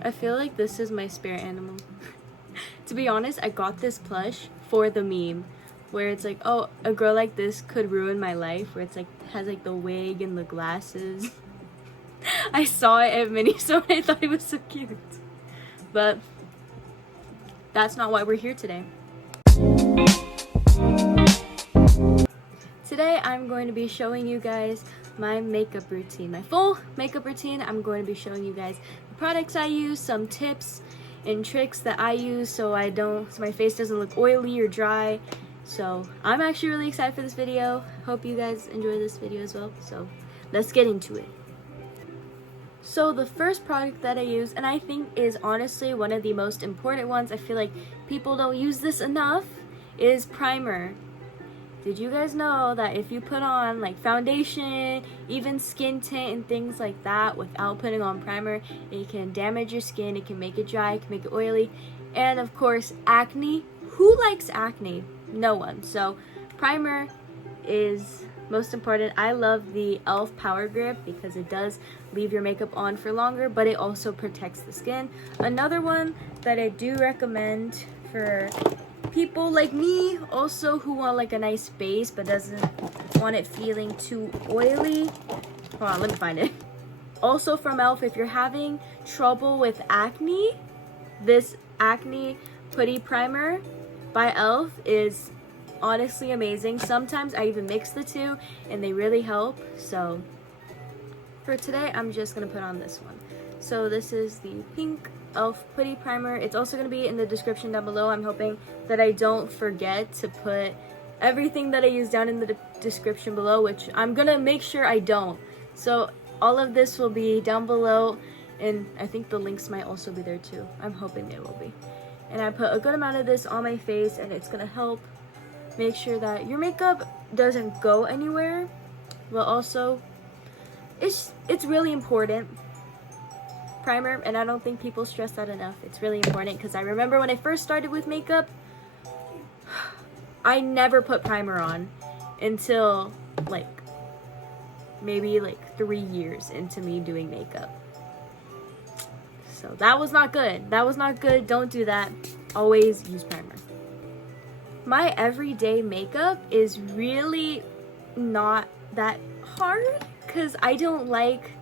I feel like this is my spirit animal. To be honest, I got this plush for the meme where it's like, oh, a girl like this could ruin my life, where it's like has like the wig and the glasses. I saw it at Miniso and I thought it was so cute. But that's not why we're here today. Today I'm going to be showing you guys my makeup routine, my full makeup routine. I'm going to be showing you guys the products I use, some tips and tricks that I use so my face doesn't look oily or dry. So I'm actually really excited for this video. Hope you guys enjoy this video as well. So let's get into it. So the first product that I use, and I think is honestly one of the most important ones, I feel like people don't use this enough, is primer. Did you guys know that if you put on like foundation, even skin tint and things like that without putting on primer, it can damage your skin, it can make it dry, it can make it oily, and of course acne. Who likes acne? No one. So primer is most important. I love the e.l.f. Power Grip because it does leave your makeup on for longer, but it also protects the skin. Another one that I do recommend for people like me also who want like a nice base but doesn't want it feeling too oily. Hold on, let me find it. Also from e.l.f., if you're having trouble with acne, this acne putty primer by e.l.f. is honestly amazing. Sometimes I even mix the two and they really help. So for today I'm just gonna put on this one. So this is the pink e.l.f. putty primer. It's also going to be in the description down below. I'm hoping that I don't forget to put everything that I use down in the description below, which I'm going to make sure I don't. So all of this will be down below, and I think the links might also be there too. I'm hoping they will be. And I put a good amount of this on my face, and it's going to help make sure that your makeup doesn't go anywhere. But also, it's really important. Primer, and I don't think people stress that enough. It's really important because I remember when I first started with makeup, I never put primer on until like maybe like 3 years into me doing makeup. So that was not good. That was not good. Don't do that. Always use primer. My everyday makeup is really not that hard because I don't like.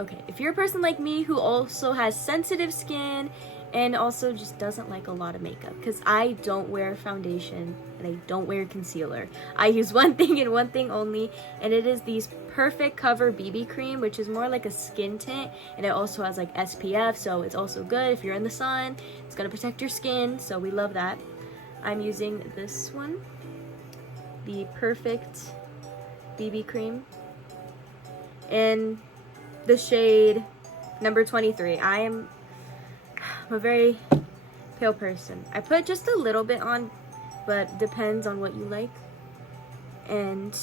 Okay, if you're a person like me who also has sensitive skin and also just doesn't like a lot of makeup, because I don't wear foundation and I don't wear concealer. I use one thing and one thing only, and it is these Perfect Cover BB cream, which is more like a skin tint, and it also has like SPF, so it's also good if you're in the sun. It's gonna protect your skin, so we love that. I'm using this one, the Perfect BB cream, and the shade number 23. I'm a very pale person. I put just a little bit on, but depends on what you like. And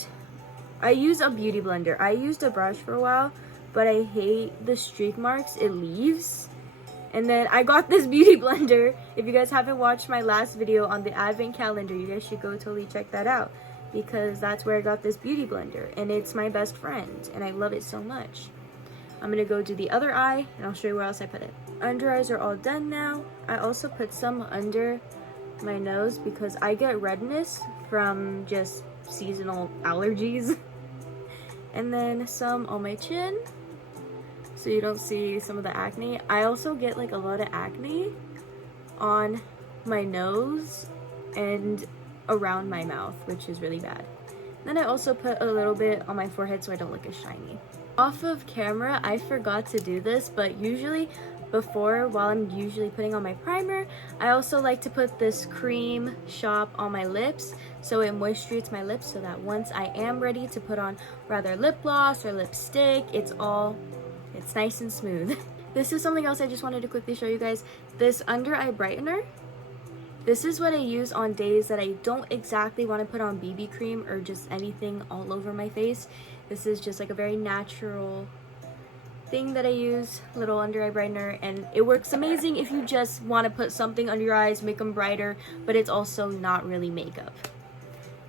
I use a beauty blender. I used a brush for a while, but I hate the streak marks it leaves. And then I got this beauty blender. If you guys haven't watched my last video on the advent calendar, you guys should go totally check that out, because that's where I got this beauty blender, and it's my best friend and I love it so much. I'm gonna go do the other eye and I'll show you where else I put it. Under eyes are all done now. I also put some under my nose because I get redness from just seasonal allergies. And then some on my chin so you don't see some of the acne. I also get like a lot of acne on my nose and around my mouth, which is really bad. Then I also put a little bit on my forehead so I don't look as shiny. Off of camera, I forgot to do this, but usually while I'm usually putting on my primer, I also like to put this cream shop on my lips so it moisturizes my lips, so that once I am ready to put on rather lip gloss or lipstick, it's nice and smooth. This is something else I just wanted to quickly show you guys. This under eye brightener. This is what I use on days that I don't exactly want to put on BB cream or just anything all over my face. This is just like a very natural thing that I use, little under eye brightener, and it works amazing if you just want to put something under your eyes, make them brighter, but it's also not really makeup.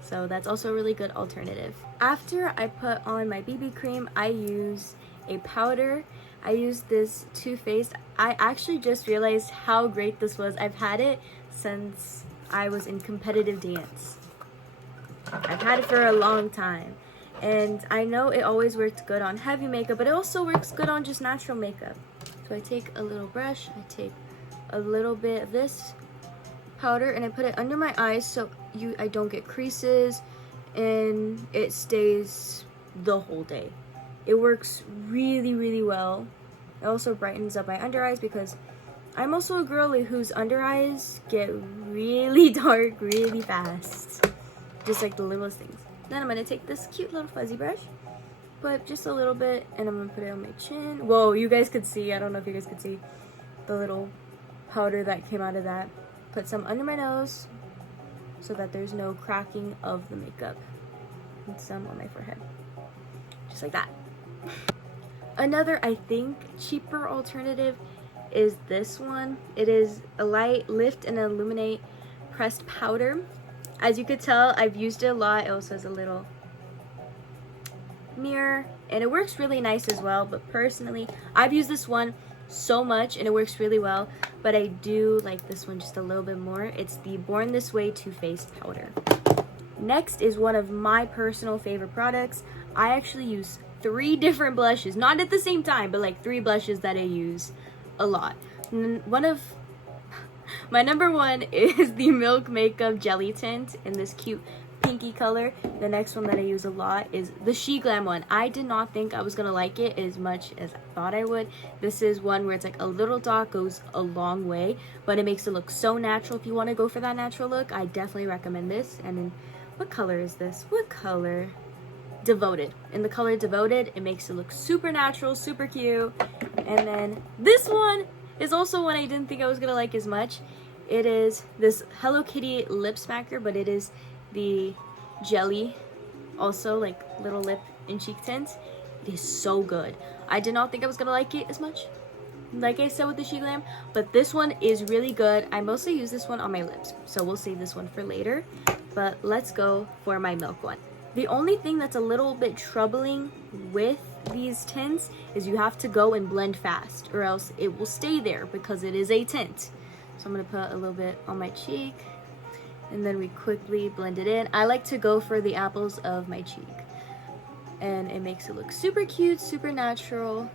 So that's also a really good alternative. After I put on my BB cream, I use a powder I used this Too Faced. I actually just realized how great this was. I've had it since I was in competitive dance. I've had it for a long time. And I know it always works good on heavy makeup, but it also works good on just natural makeup. So I take a little brush, I take a little bit of this powder, and I put it under my eyes so I don't get creases, and it stays the whole day. It works really, really well. It also brightens up my under eyes because I'm also a girly whose under eyes get really dark really fast. Just like the littlest things. Then I'm going to take this cute little fuzzy brush, put just a little bit, and I'm going to put it on my chin. Whoa, you guys could see, I don't know if you guys could see the little powder that came out of that. Put some under my nose so that there's no cracking of the makeup. And some on my forehead. Just like that. Another, I think, cheaper alternative is this one. It is a light lift and illuminate pressed powder. As you could tell, I've used it a lot. It also has a little mirror, and it works really nice as well. But personally, I've used this one so much and it works really well, but I do like this one just a little bit more. It's the Born This Way Too Faced powder. Next is one of my personal favorite products. I actually use 3 different blushes, not at the same time, but like 3 blushes that I use a lot. One of my number one is the Milk Makeup Jelly Tint in this cute pinky color. The next one that I use a lot is the Glam one. I did not think I was gonna like it as much as I thought I would. This is one where it's like a little dot goes a long way, but it makes it look so natural. If you want to go for that natural look, I definitely recommend this. And then, what color is this? What color? Devoted. In the color Devoted, it makes it look super natural, super cute. And then this one is also one I didn't think I was gonna like as much. It is this Hello Kitty lip smacker, but it is the jelly, also like little lip and cheek tint. It is so good. I did not think I was gonna like it as much, like I said with the Glam, but this one is really good. I mostly use this one on my lips, so we'll save this one for later. But let's go for my Milk one. The only thing that's a little bit troubling with these tints is you have to go and blend fast, or else it will stay there because it is a tint. So I'm gonna put a little bit on my cheek, and then we quickly blend it in. I like to go for the apples of my cheek, and it makes it look super cute, super natural.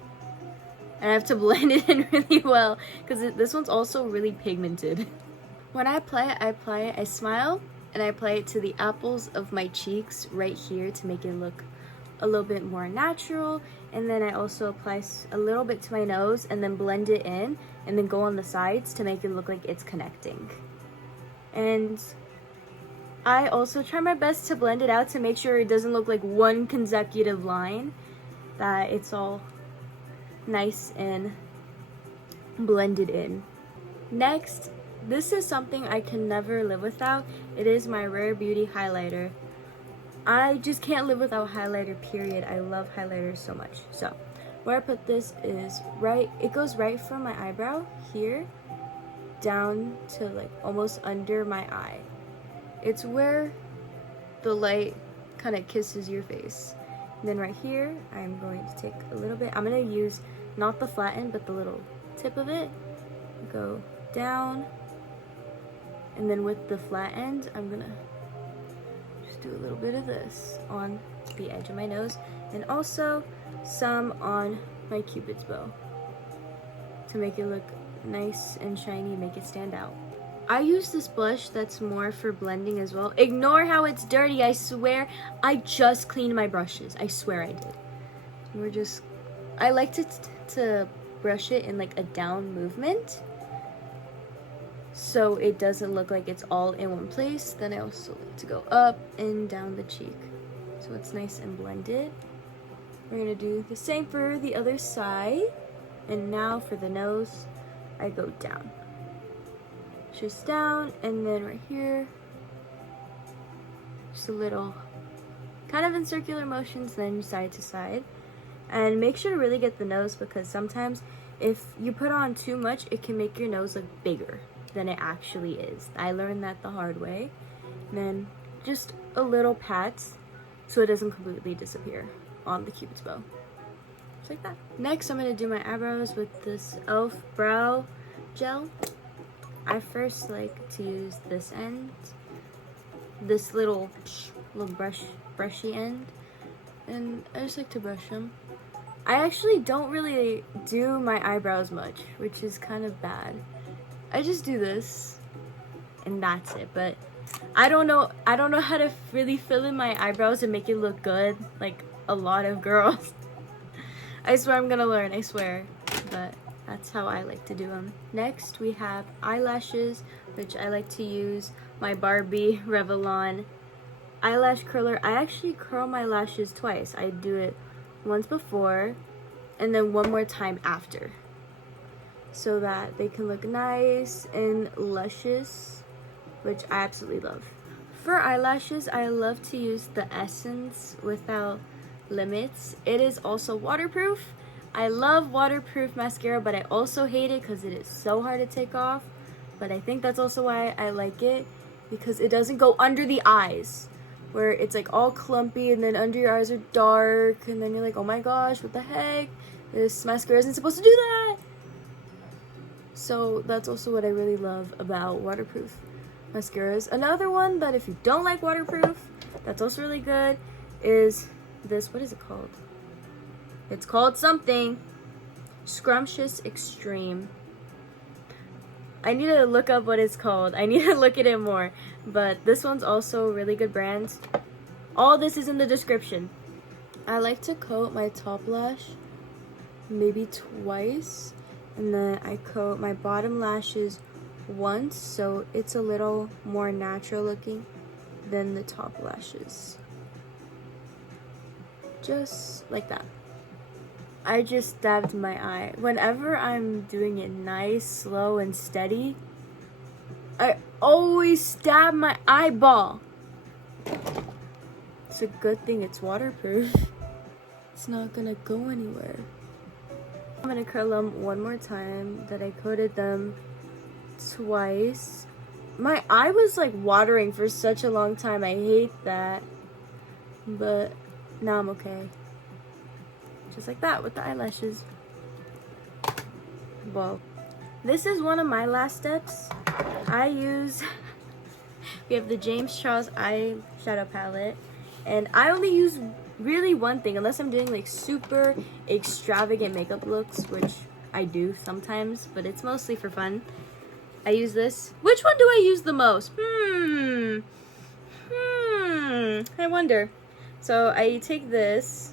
And I have to blend it in really well because this one's also really pigmented. When I apply it, I smile, and I apply it to the apples of my cheeks right here to make it look a little bit more natural. And then I also apply a little bit to my nose and then blend it in, and then go on the sides to make it look like it's connecting. And I also try my best to blend it out to make sure it doesn't look like one consecutive line, that it's all nice and blended in. Next, this is something I can never live without. It is my Rare Beauty highlighter. I just can't live without highlighter, period. I love highlighters so much. So where I put this is it goes right from my eyebrow here down to like almost under my eye. It's where the light kind of kisses your face. And then right here, I'm going to take a little bit. I'm going to use not the flat end, but the little tip of it. Go down. And then with the flat end, I'm going to just do a little bit of this on the edge of my nose. And also some on my Cupid's bow to make it look nice and shiny, make it stand out. I use this blush that's more for blending as well. Ignore how it's dirty, I swear. I just cleaned my brushes. I swear I did. I like to brush it in like a down movement, so it doesn't look like it's all in one place. Then I also like to go up and down the cheek, so it's nice and blended. We're gonna do the same for the other side. And now for the nose, I go down. Just down, and then right here, just a little, kind of in circular motions, then side to side. And make sure to really get the nose, because sometimes if you put on too much, it can make your nose look bigger than it actually is. I learned that the hard way. And then just a little pat so it doesn't completely disappear on the Cupid's bow. just like that. Next, I'm gonna do my eyebrows with this e.l.f. brow gel. I first like to use this end, this little brushy end, and I just like to brush them. I actually don't really do my eyebrows much, which is kind of bad. I just do this, and that's it. But I don't know how to really fill in my eyebrows and make it look good, like a lot of girls. I swear I'm gonna learn, I swear. But that's how I like to do them. Next, we have eyelashes, which I like to use my Barbie Revlon eyelash curler. I actually curl my lashes twice. I do it once before and then one more time after, so that they can look nice and luscious, which I absolutely love. For eyelashes, I love to use the Essence Without Limits. It is also waterproof. I love waterproof mascara, but I also hate it because it is so hard to take off. But I think that's also why I like it, because it doesn't go under the eyes, where it's like all clumpy and then under your eyes are dark and then you're like, oh my gosh, what the heck? This mascara isn't supposed to do that. So that's also what I really love about waterproof mascaras. Another one that if you don't like waterproof, that's also really good, is this, what is it called? It's called something. Scrumptious Extreme. I need to look up what it's called. I need to look at it more. But this one's also a really good brand. All this is in the description. I like to coat my top lash maybe twice. And then I coat my bottom lashes once, so it's a little more natural looking than the top lashes. Just like that. I just dabbed my eye. Whenever I'm doing it nice, slow, and steady, I always stab my eyeball. It's a good thing it's waterproof. It's not gonna go anywhere. I'm gonna curl them one more time that I coated them twice. My eye was like watering for such a long time. I hate that. But now I'm okay. Just like that with the eyelashes. Well, this is one of my last steps. I use, we have the James Charles eyeshadow palette, and I only use really one thing unless I'm doing like super extravagant makeup looks, which I do sometimes, but it's mostly for fun. I use this. Which one do I use the most? I wonder. So I take this.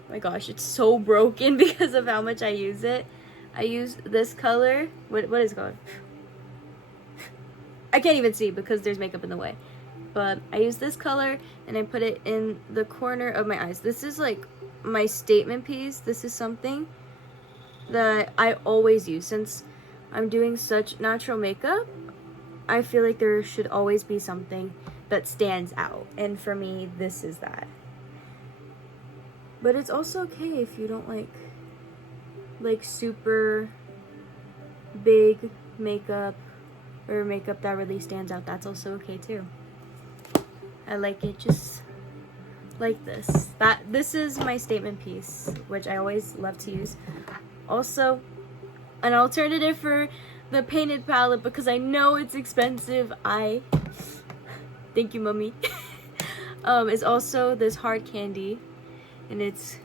Oh my gosh, it's so broken because of how much I use it. I use this color. What is it called? I can't even see because there's makeup in the way. But I use this color and I put it in the corner of my eyes. This is like my statement piece. This is something that I always use. Since I'm doing such natural makeup, I feel like there should always be something that stands out. And for me, this is that. But it's also okay if you don't like super big makeup or makeup that really stands out. That's also okay too. I like it just like this. This is my statement piece, which I always love to use. Also, an alternative for the painted palette, because I know it's expensive. Thank you, mommy. Is also this hard candy. And it's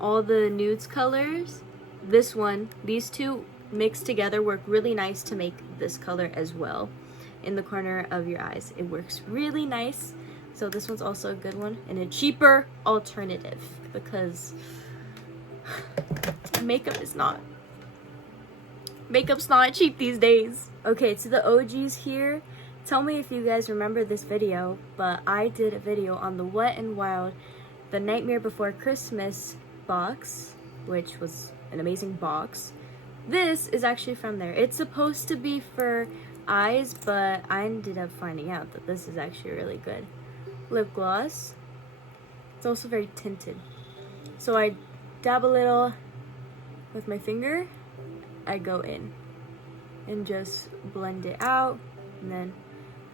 all the nudes colors. This one, these two mixed together work really nice to make this color as well in the corner of your eyes. It works really nice. So this one's also a good one and a cheaper alternative, because makeup's not cheap these days. Okay, to the OGs here, tell me if you guys remember this video, but I did a video on the Wet n Wild The Nightmare Before Christmas box, which was an amazing box. This is actually from there. It's supposed to be for eyes, but I ended up finding out that this is actually really good. Lip gloss. It's also very tinted. So I dab a little with my finger. I go in and just blend it out, and then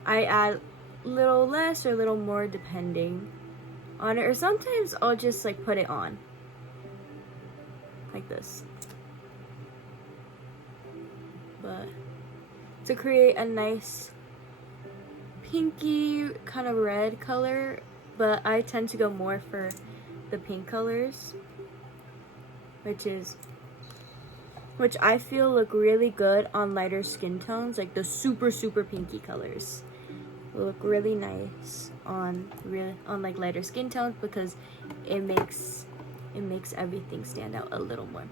I add a little less or a little more depending on it, or sometimes I'll just like put it on. like this. But to create a nice pinky kind of red color, but I tend to go more for the pink colors, which I feel look really good on lighter skin tones, like the super pinky colors will look really nice on like lighter skin tones, because it makes everything stand out a little more.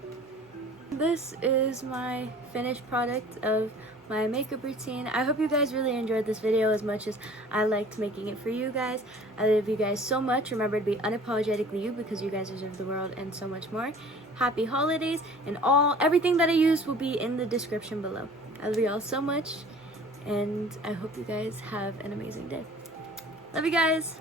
This is my finished product of my makeup routine. I hope you guys really enjoyed this video as much as I liked making it for you guys. I love you guys so much. Remember to be unapologetically you, because you guys deserve the world and so much more. Happy holidays, and everything that I used will be in the description below. I love you all so much, and I hope you guys have an amazing day. Love you guys.